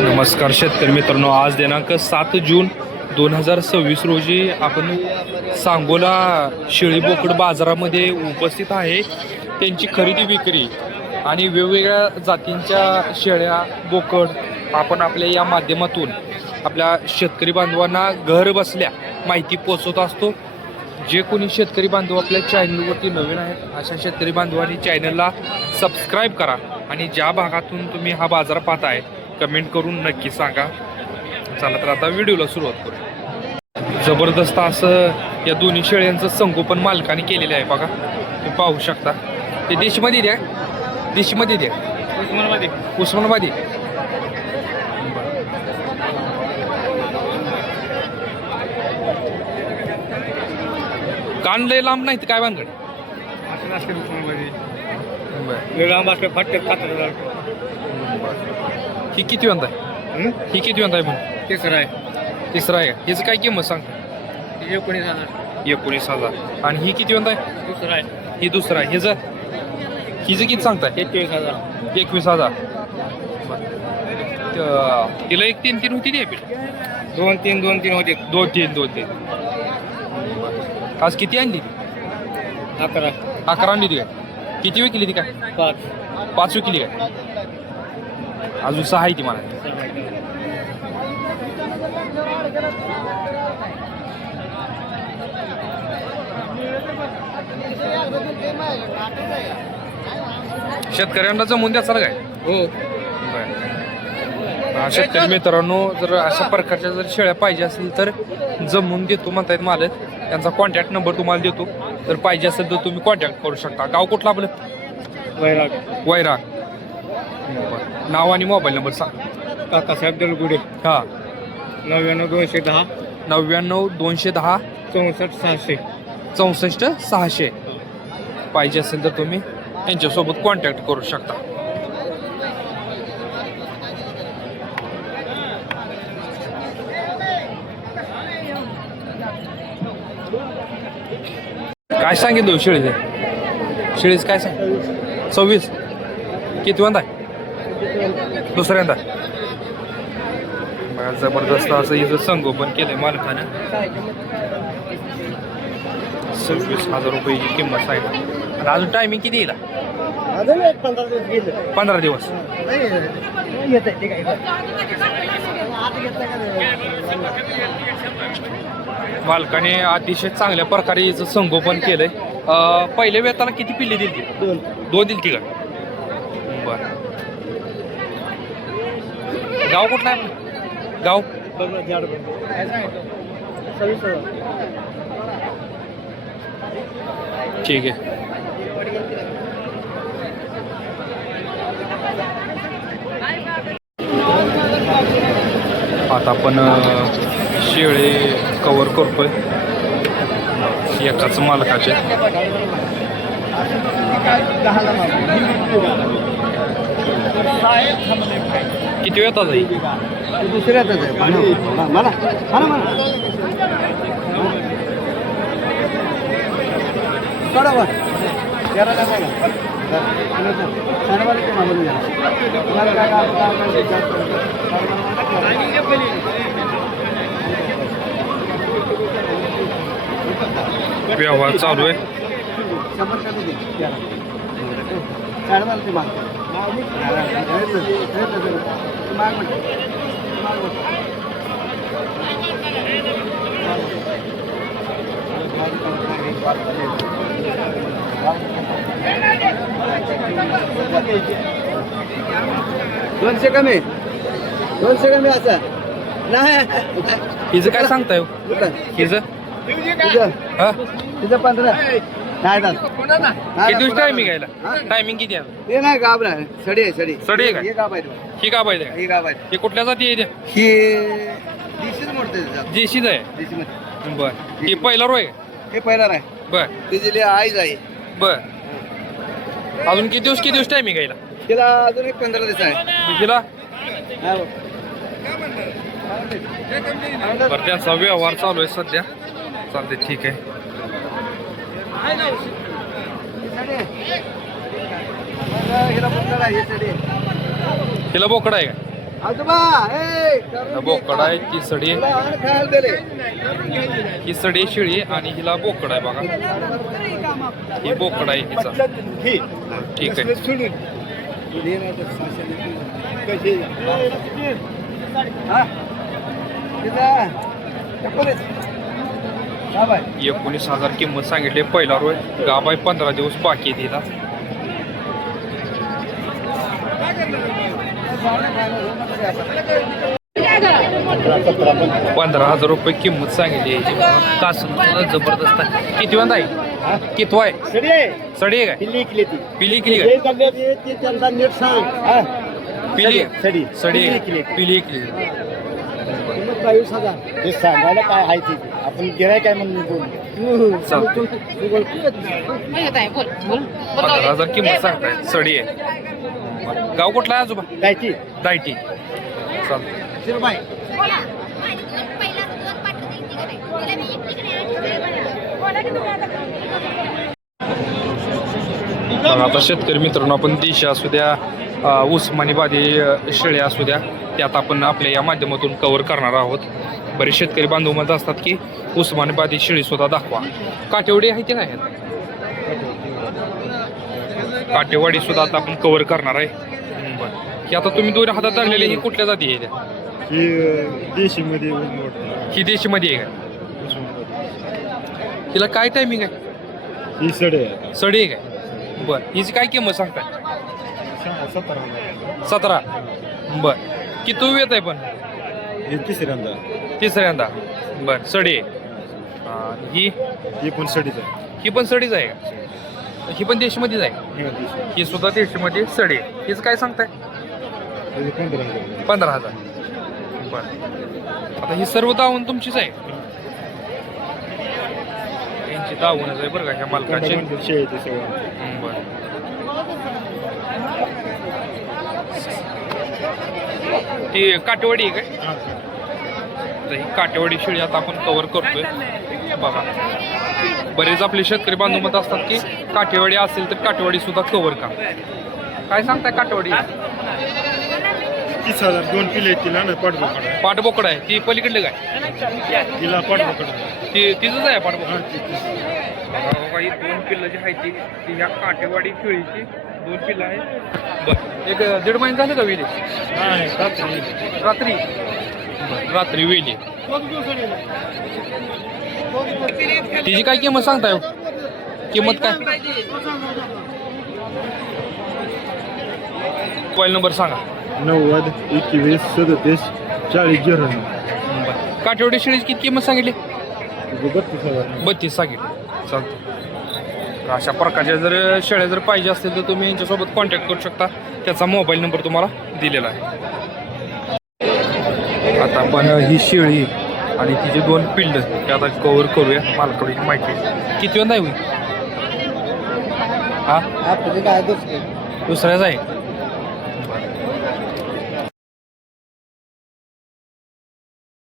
नमस्कार शेतकरी मित्रांनो, आज दिनांक 7 जून 2026 रोजी आपण सांगोला शेळी बोकड बाजारामध्ये उपस्थित आहे. त्यांची खरेदी विक्री आणि वेगवेगळ्या जातींच्या शेळ्या बोकड आपण आपल्या या माध्यमातून आपल्या शेतकरी बांधवांना घर बसल्या माहिती पोचवत असतो. जे कोणी शेतकरी बांधव आपल्या चॅनलवरती नवीन आहेत अशा शेतकरी बांधवांनी चॅनलला सबस्क्राईब करा आणि ज्या भागातून तुम्ही हा बाजार पाहताय कमेंट करून नक्की सांगा. चला तर आता व्हिडिओला सुरुवात करू. जबरदस्त असं या दोन्ही शेळ्यांचं संगोपन मालकाने केलेलं आहे बघा, तुम्ही पाहू शकता. ते देशीमध्ये द्या, देशीमध्ये द्या, उस्मानाबादी. कान लय लांब नाही तर काय भानगड ही किती वंत आहे? ही किती वंत आहे? पण तिसरा आहे. तिसरा आहे का? हिचं काय किंमत सांगता? 19,000. आणि ही किती वंत आहे? दुसरा आहे. ही दुसरा आहे. हिचं किती सांगताय? 21,000. 21,000. तिला 1-3 होती ती. 2-3 होते. 2-3. आज किती आणली? 11 आणली ती काय? किती विकली ती काय? 5 विकली काय? अजून 6 आहे ती मला. शेतकऱ्यांना जमून द्या काय? हो. शेतकरी मित्रांनो, जर अशा प्रकारच्या जर शेळ्या पाहिजे असेल तर जमून देतो म्हणतायत मालक. त्यांचा कॉन्टॅक्ट नंबर तुम्हाला देतो, तर पाहिजे असेल तर तुम्ही कॉन्टॅक्ट करू शकता. गाव कुठलं आपलं? वैराग. नाव आणि मोबाईल नंबर सांग. काकासाहेब दलगुडे. हां. 99-210 99-210 64-600. 64-600. पाहिजे असेल तर तुम्ही यांच्यासोबत कॉन्टॅक्ट करू शकता. काय सांगितलं शेळीचं काय सांग? 26. किती वंदा आहे? दुसऱ्यांदा. जबरदस्त असं हिचं संगोपन केलंय मालकानं. 26,000 रुपये किंमत सांगितली. आणि अजून टायमिंग किती येईल? 15 दिवस. मालकाने अतिशय चांगल्या प्रकारे हिचं संगोपन केलंय. पहिल्या वेताला किती पिल्ली दिली? 2 दिली का? बर. गाव कुठलं आहे? गाव ठीक आहे. आता आपण शेळे कव्हर करतोय एकाच मालकाचे. किती वेळ जाईल? दुसऱ्या मला व्यवहार चालू आहे. दोनशे कमी असं नाही. हिचं काय सांगताय? हिचं हा तिचं 15 नाही. किती दिवस टायमिंग घ्यायला? टायमिंग किती आहे? ते नाही गाब नाही. सडी आहे. सडी आहे का? हे गाब आहे. ही का पाहिजे? हे गाब आहे. हे कुठल्या जाती आहे? ही देशीच मोडते. देशीच आहे. देशीमध्ये. बर. हे पहिला रोय? हे पहिला नाही. बर. तिची आईच आहे. बर. अजून किती दिवस टायमिंग घ्यायला? तिला अजून एक 15 दिवस आहे. तिला बरं, त्यांचा व्यवहार चालू आहे सध्या. चालते, ठीक आहे. तिला बोकडा आहे का? आजोबा हिला बोकडा आहे, ती सडी आहे, खायला दिले ही सडी शिळी आणि हिला बोकडा आहे बघा. ही बोकडा आहे हिचा. ठीक आहे. सोडून हा बाय 19,000 किंमत सांगितली. पहिला रोय गाभ आहे, 15 दिवस बाकी आहे तिला. 15,000 रुपये किंमत सांगितली याची. कासम सुद्धा जबरदस्त आहे. किती वांदा आहे? कितवा आहे? सडी आहे काय? पिली केली काय? पिली सडी पिली केली. हे सांगायला काय आहे ते आपण गिराय काय म्हणून बोल 15,000 किंमत सांगताय. सडी आहे. गाव कुठला आहे आजोबा? दायची दायटी. चालतं. बघा आता शेतकरी मित्रांनो, आपण देशी असू द्या, उस्मानीबादी शेळ्या असू द्या, त्यात आपण आपल्या या माध्यमातून कव्हर करणार आहोत. बरेच शेतकरी बांधव म्हणत असतात की उस्मानीबादी शेळी सुद्धा दाखवा. काटेवाडी आहे ते काय? काटेवाडी सुद्धा आता आपण कव्हर करणार आहे. बरं, की आता तुम्ही दोन हातात धरलेले ही कुठल्या जाती आहे त्या? देशीमध्ये ही देशीमध्ये आहे का? तिला काय टायमिंग आहे? ही सडे सडी आहे काय? बरं, हिची काय किंमत सांगताय? 17. बरं, किती येत आहे पण? तिसऱ्यांदा. बरं, सडी आहे. ही पण सडीच आहे. ही पण सडीच आहे का? ही पण देशीमध्येच आहे. ही सुद्धा देशीमध्ये सडी आहे. हिचं काय सांगताय? 15,000. बरं, आता ही सर्व दावून तुमचीच आहे? यांची दावूनच आहे बरं का ह्या मालकाची. बरं, ती काटेवाडी आहे काय? तर ही काटेवाडी शेळी आता आपण कव्हर करतोय बघा. बरेच आपले शेतकरी बांधव मत असतात की काटेवाडी असेल तर काटेवाडी सुद्धा कव्हर का. काय सांगताय काटेवाडी? 30,000 2 पिले तिला ना पाठबोकड पाठबोकड आहे. ती पलीकडले काय? तिला पाठबोकड तिचंच आहे पाठबोकड. ही 2 पिल्लं जी आहे ती ह्या काटेवाडी शेळीची 2 पिल्लं आहे. बरं, एक 1.5 महिने झाले का वेली? रात्री रात्री वेली. तिची काय किंमत सांगताय? किंमत काय? मोबाईल नंबर सांगा. 90 21 37 40 0. काठेवाडी शेळीची किती किंमत सांगितली? 32,000. 32 सांगितली. चालतं. अशा प्रकारच्या जर शेळ्या जर पाहिजे असतील तर तुम्ही यांच्यासोबत कॉन्टॅक्ट करू शकता. त्याचा मोबाईल नंबर तुम्हाला दिलेला आहे. आता आपण ही शेळी आणि तिचे 2 पिल्लं ते आता कव्हर करूया. मालकाची माहिती किती वेळा नाही होईल? हा, दुसऱ्याच आहे.